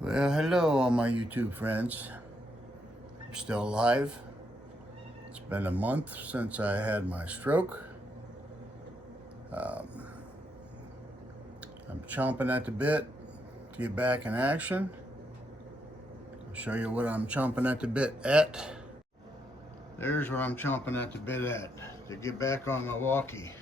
Well, hello all my YouTube friends. I'm still alive. It's been a month since I had my stroke. Um, I'm chomping at the bit to get back in action. I'll show you what I'm chomping at the bit at. There's what I'm chomping at the bit at to get back on my Wallke.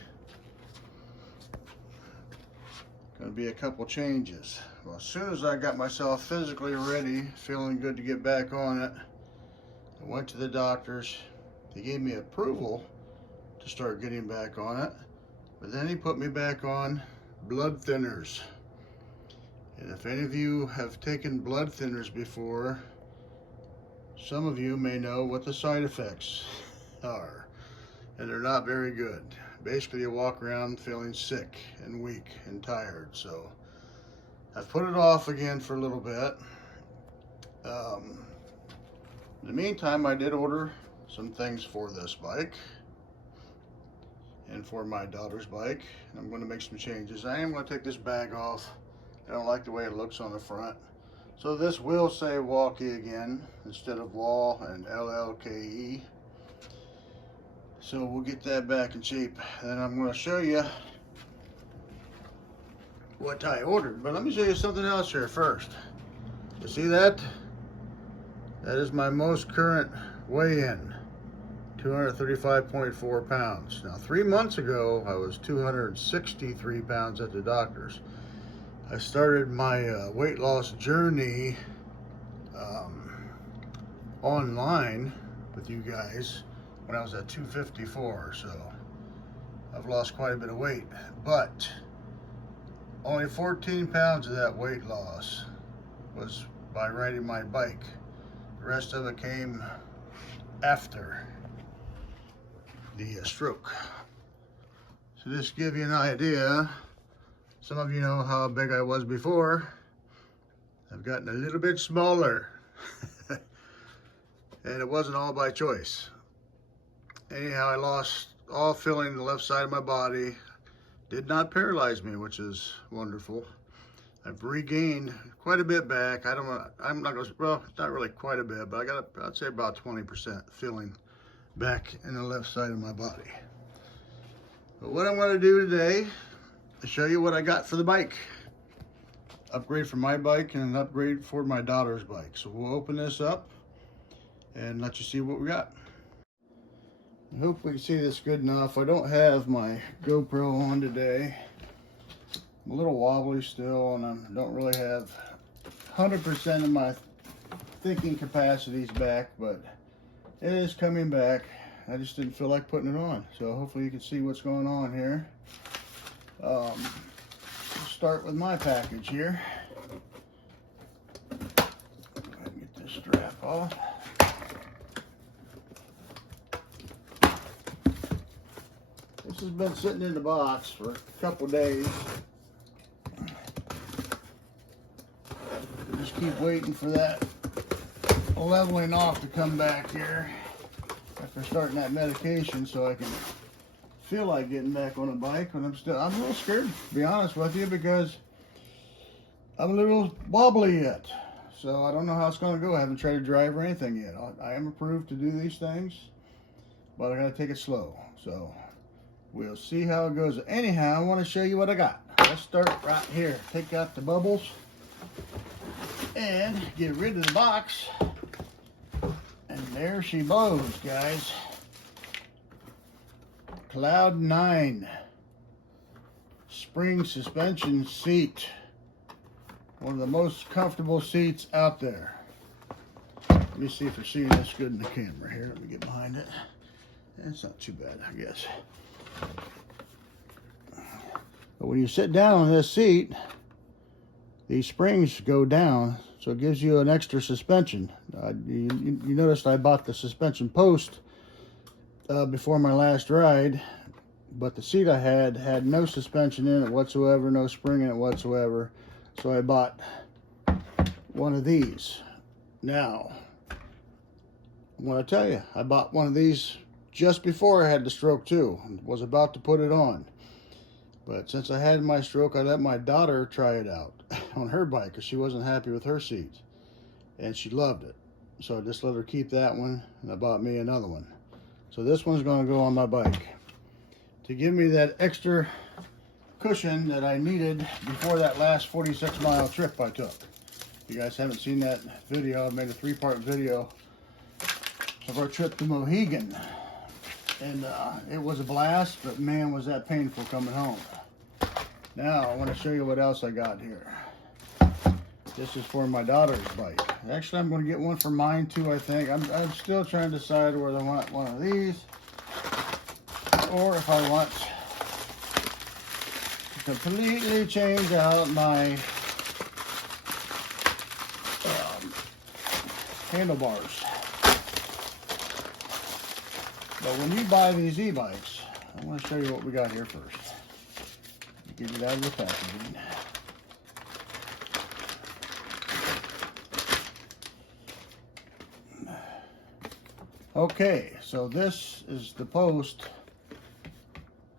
Gonna be a couple changes. Well, as soon as I got myself physically ready, feeling good to get back on it, I went to the doctors. They gave me approval to start getting back on it, but then he put me back on blood thinners. And if any of you have taken blood thinners before, some of you may know what the side effects are, and they're not very good. Basically, you walk around feeling sick and weak and tired. So I've put it off again for a little bit. In the meantime, I did order some things for this bike and for my daughter's bike. And I'm going to make some changes. I am going to take this bag off. I don't like the way it looks on the front. So this will say Wallke again instead of Wall and LLKE. So we'll get that back in shape. And I'm going to show you what I ordered. But let me show you something else here first. You see that? That is my most current weigh-in, 235.4 pounds. Now 3 months ago, I was 263 pounds at the doctor's. I started my weight loss journey online with you guys when I was at 254, so I've lost quite a bit of weight, but only 14 pounds of that weight loss was by riding my bike. The rest of it came after the stroke. So just to give you an idea, some of you know how big I was before. I've gotten a little bit smaller. And it wasn't all by choice. Anyhow, I lost all feeling in the left side of my body. Did not paralyze me, which is wonderful. I've regained quite a bit back. I'm not gonna, well, not really quite a bit, but I got, I'd say about 20% feeling back in the left side of my body. But what I'm gonna do today is show you what I got for the bike. Upgrade for my bike and an upgrade for my daughter's bike. So we'll open this up and let you see what we got. I hope we can see this good enough. I don't have my GoPro on today. I'm a little wobbly still, and I don't really have 100% of my thinking capacities back, but it is coming back. I just didn't feel like putting it on. So hopefully you can see what's going on here. We'll start with my package here. Go ahead and get this strap off. This has been sitting in the box for a couple days. Just keep waiting for that leveling off to come back here after starting that medication, so I can feel like getting back on a bike. And I'm a little scared, to be honest with you, because I'm a little wobbly yet. So I don't know how it's going to go. I haven't tried to drive or anything yet. I am approved to do these things, but I got to take it slow. So we'll see how it goes. Anyhow, I want to show you what I got. Let's start right here. Take out the bubbles and get rid of the box. And there she blows, guys. Cloud 9 spring suspension seat. One of the most comfortable seats out there. Let me see if you're seeing this good in the camera here. Let me get behind it. It's not too bad, I guess. But when you sit down on this seat, these springs go down, so it gives you an extra suspension. You noticed I bought the suspension post before my last ride, but the seat I had no suspension in it whatsoever, no spring in it whatsoever. So I bought one of these. Now, I'm going to tell you, I bought one of these just before I had the stroke too, and was about to put it on. But since I had my stroke, I let my daughter try it out. on her bike because she wasn't happy with her seat, and she loved it. So I just let her keep that one, and I bought me another one. So this one's going to go on my bike to give me that extra cushion that I needed before that last 46-mile trip I took. If you guys haven't seen that video, I made a 3-part video of our trip to Mohican, and it was a blast, but man, was that painful coming home. Now I want to show you what else I got here. This is for my daughter's bike. Actually, I'm going to get one for mine too, I think. I'm still trying to decide whether I want one of these or if I want to completely change out my handlebars. But when you buy these e-bikes, I want to show you what we got here first. Get it out of the packaging. Okay, so this is the post,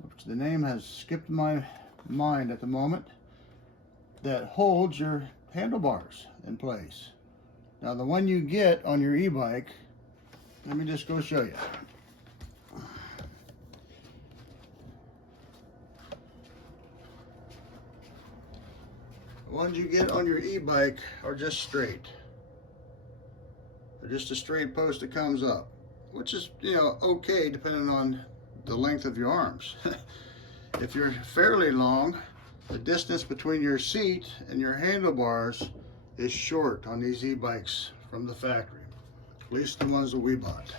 which the name has skipped my mind at the moment, that holds your handlebars in place. Now the one you get on your e-bike, let me just go show you. The ones you get on your e-bike are just straight. They're just a straight post that comes up, which is, you know, okay depending on the length of your arms. If you're fairly long, the distance between your seat and your handlebars is short on these e-bikes from the factory, at least the ones that we bought.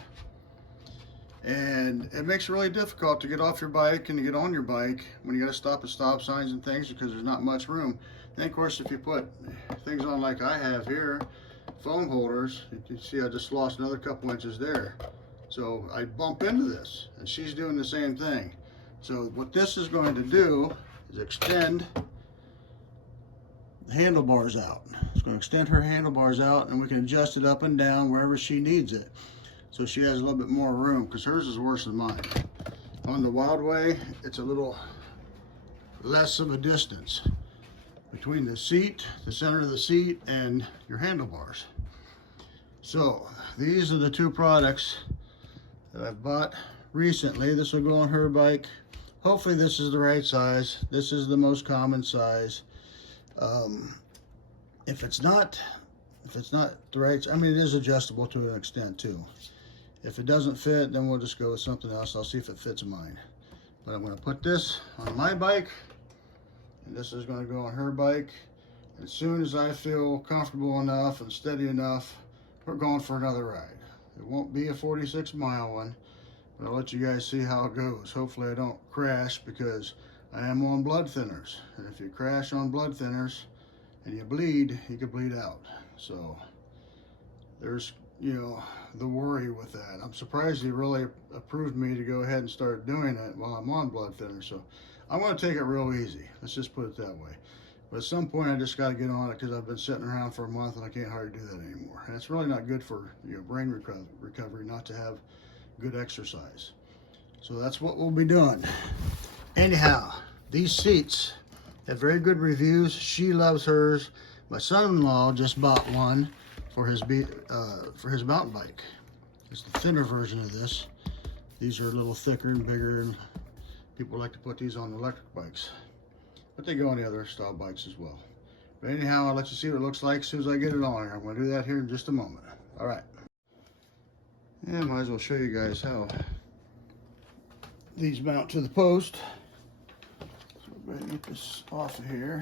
And it makes it really difficult to get off your bike and to get on your bike when you got to stop at stop signs and things because there's not much room. And of course, if you put things on like I have here, phone holders, you can see I just lost another couple inches there. So I bump into this, and she's doing the same thing. So what this is going to do is extend the handlebars out. It's going to extend her handlebars out, and we can adjust it up and down wherever she needs it. So she has a little bit more room, because hers is worse than mine. On the Wild Way, it's a little less of a distance between the seat, the center of the seat, and your handlebars. So these are the two products that I've bought recently. This will go on her bike. Hopefully this is the right size. This is the most common size. If it's not the right, I mean, it is adjustable to an extent too. If it doesn't fit, then we'll just go with something else. I'll see if it fits mine. But I'm going to put this on my bike, and this is going to go on her bike. As soon as I feel comfortable enough and steady enough, we're going for another ride. It won't be a 46-mile one, but I'll let you guys see how it goes. Hopefully I don't crash, because I am on blood thinners. And if you crash on blood thinners and you bleed, you could bleed out. So there's, you know, the worry with that. I'm surprised he really approved me to go ahead and start doing it while I'm on blood thinners. So I'm going to take it real easy. Let's just put it that way. But at some point I just got to get on it, because I've been sitting around for a month and I can't hardly do that anymore. And it's really not good for, you know, brain recovery not to have good exercise. So that's what we'll be doing. Anyhow, these seats have very good reviews. She loves hers. My son-in-law just bought one for his mountain bike. It's the thinner version of this. These are a little thicker and bigger, and people like to put these on electric bikes, but they go on the other style bikes as well. But anyhow, I'll let you see what it looks like as soon as I get it on here. I'm going to do that here in just a moment. All right. Yeah, might as well show you guys how these mount to the post. So we're going to get this off of here.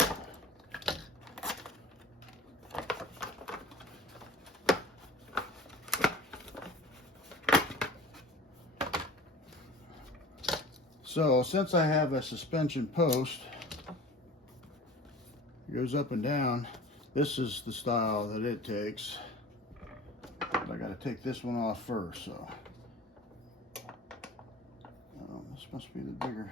So since I have a suspension post, it goes up and down, this is the style that it takes. But I got to take this one off first, so this must be the bigger.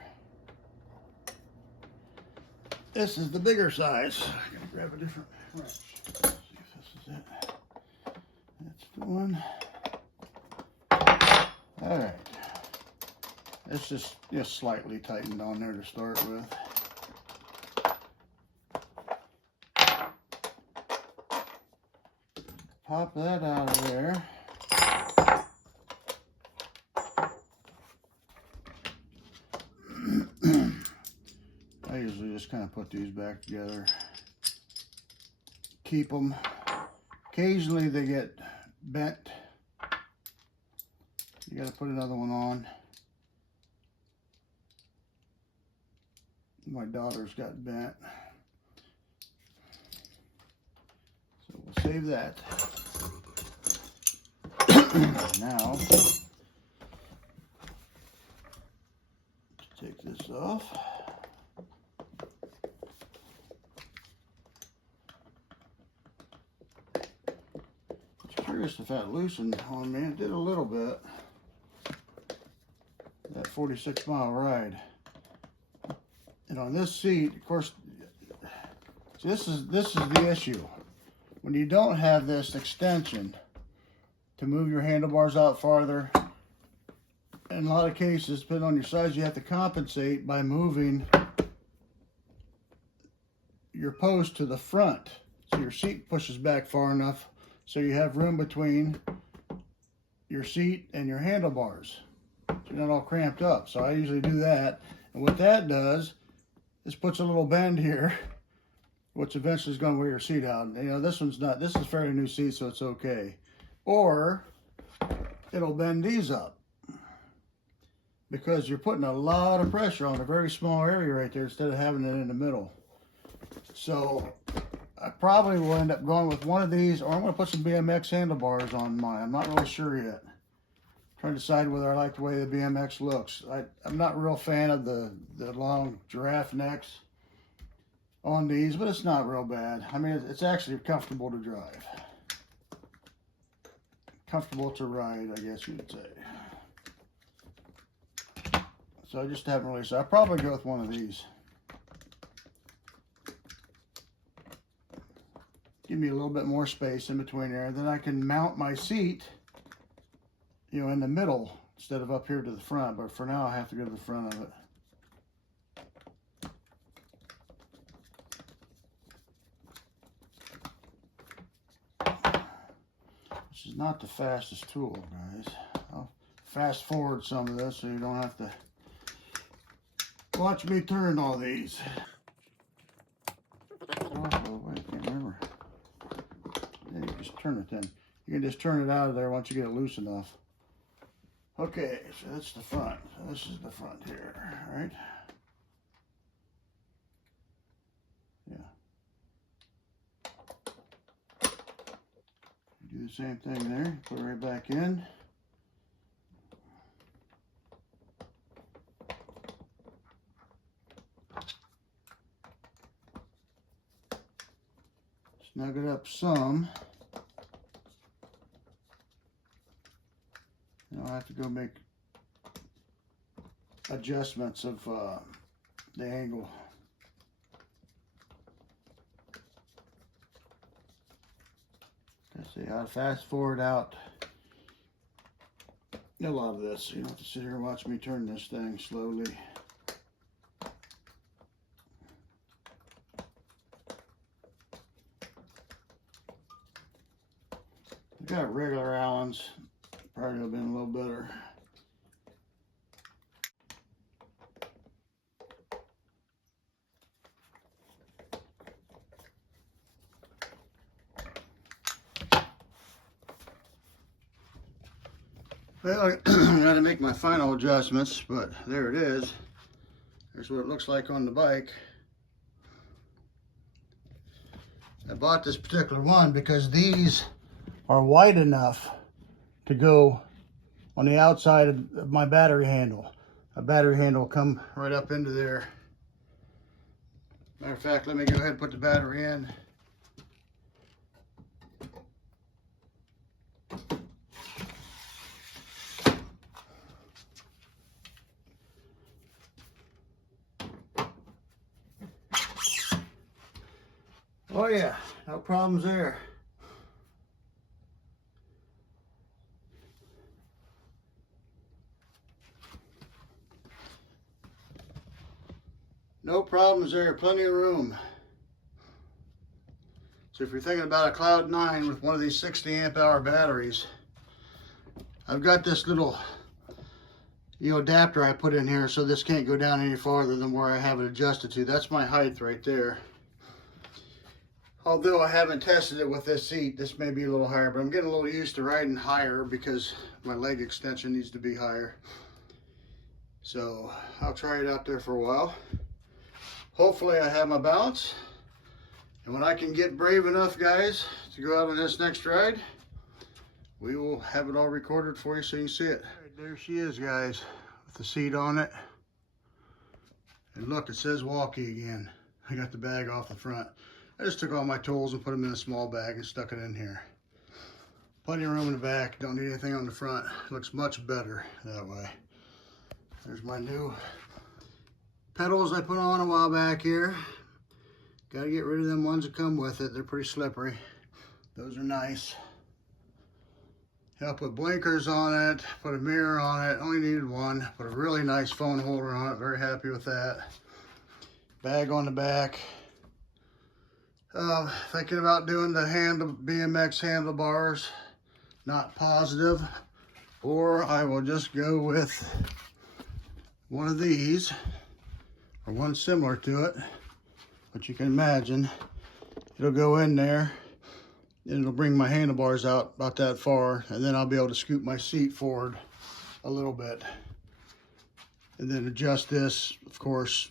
This is the bigger size. I'm gonna grab a different wrench. Let's see if this is it. That's the one. All right. It's just slightly tightened on there to start with. pop that out of there. I usually just kind of put these back together. Keep them. Occasionally they get bent. You got to put another one on. My daughter's got bent. So we'll save that. Now, take this off. I was curious if that loosened on me. It did a little bit. That 46-mile ride. And on this seat, of course, this is the issue. When you don't have this extension to move your handlebars out farther, in a lot of cases, depending on your size, you have to compensate by moving your post to the front. So your seat pushes back far enough so you have room between your seat and your handlebars. So you're not all cramped up. So I usually do that. And what that does, this puts a little bend here, which eventually is going to wear your seat out. You know, this is a fairly new seat, so it's okay. Or it'll bend these up because you're putting a lot of pressure on a very small area right there instead of having it in the middle. So I probably will end up going with one of these, or I'm going to put some BMX handlebars on mine. I'm not really sure yet. Trying to decide whether I like the way the BMX looks. I'm not a real fan of the long giraffe necks on these, but it's not real bad. I mean, it's actually comfortable to drive. Comfortable to ride, I guess you would say. So I just haven't really, so I'll probably go with one of these. Give me a little bit more space in between there. Then I can mount my seat, you know, in the middle instead of up here to the front. But for now, I have to go to the front of it. This is not the fastest tool, guys. I'll fast forward some of this so you don't have to watch me turn all these. Oh, I can't remember. Yeah, you just turn it then. You can just turn it out of there once you get it loose enough. Okay, so that's the front. So this is the front here, all right? Yeah. Do the same thing there. Put it right back in. Snug it up some. Now I have to go make adjustments of the angle. Let's see, I'll fast forward out a lot of this. You don't have to sit here and watch me turn this thing slowly. I got regular Allens. Probably would have been a little better. Well, I got to make my final adjustments, but there it is. There's what it looks like on the bike. I bought this particular one because these are wide enough to go on the outside of my battery handle. A battery handle will come right up into there. Matter of fact, let me go ahead and put the battery in. Oh yeah, no problems there. No problems there, plenty of room. So if you're thinking about a Cloud 9 with one of these 60 amp hour batteries, I've got this little adapter I put in here so this can't go down any farther than where I have it adjusted to. That's my height right there. Although I haven't tested it with this seat, this may be a little higher, but I'm getting a little used to riding higher because my leg extension needs to be higher. So I'll try it out there for a while. Hopefully I have my balance. And when I can get brave enough, guys, to go out on this next ride, we will have it all recorded for you so you can see it. All right, there she is, guys, with the seat on it. And look, it says Wallke again. I got the bag off the front. I just took all my tools and put them in a small bag and stuck it in here. Plenty of room in the back. Don't need anything on the front. Looks much better that way. There's my new pedals I put on a while back here. Got to get rid of them ones that come with it. They're pretty slippery. Those are nice. I put blinkers on it, put a mirror on it. Only needed one. Put a really nice phone holder on it. Very happy with that. Bag on the back. Thinking about doing the BMX handlebars. Not positive. Or I will just go with one of these, or one similar to it. But you can imagine, it'll go in there, and it'll bring my handlebars out about that far, and then I'll be able to scoop my seat forward a little bit. And then adjust this, of course,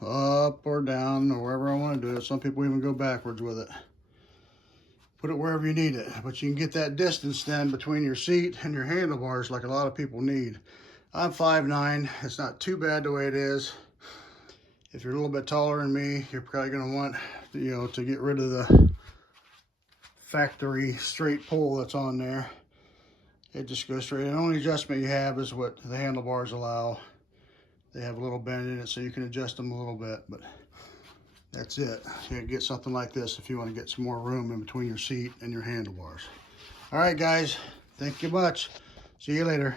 up or down, or wherever I want to do it. Some people even go backwards with it. Put it wherever you need it, but you can get that distance then between your seat and your handlebars like a lot of people need. I'm 5'9", it's not too bad the way it is. If you're a little bit taller than me, you're probably gonna want, to get rid of the factory straight pull that's on there. It just goes straight. And the only adjustment you have is what the handlebars allow. They have a little bend in it, so you can adjust them a little bit, but that's it. You can get something like this if you want to get some more room in between your seat and your handlebars. All right, guys, thank you much. See you later.